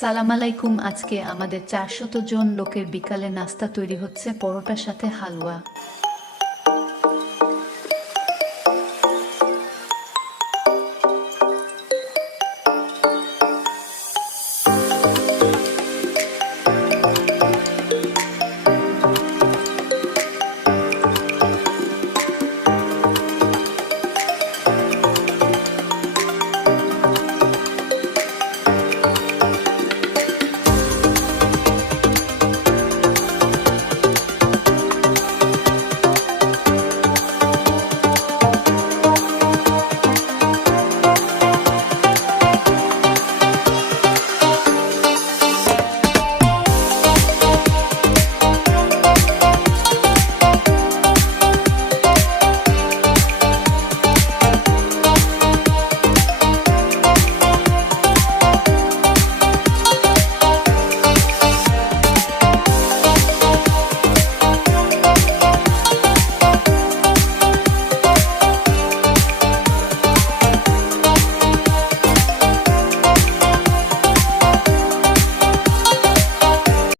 সালাম আলাইকুম। আজকে আমাদের 400 জন লোকের বিকালে নাস্তা তৈরি হচ্ছে পরোটার সাথে হালুয়া।